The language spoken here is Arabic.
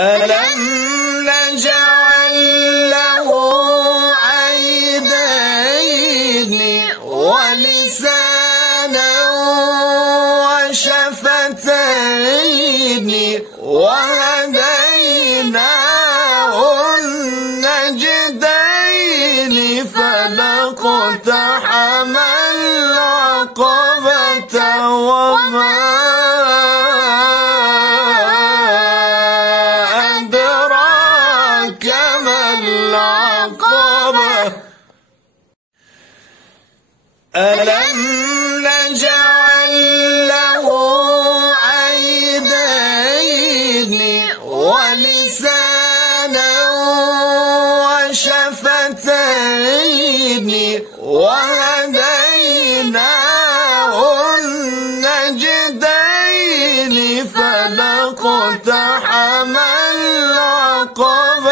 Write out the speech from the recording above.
ألم نجعل له عينين ولسانا وشفتين وهديناه النجدين فلاقتحم العقبة وما أدراك ما العقبة ألم نجعل له عينين ولسانا وشفتين وهديناه النجدين فلاقتحم العقبة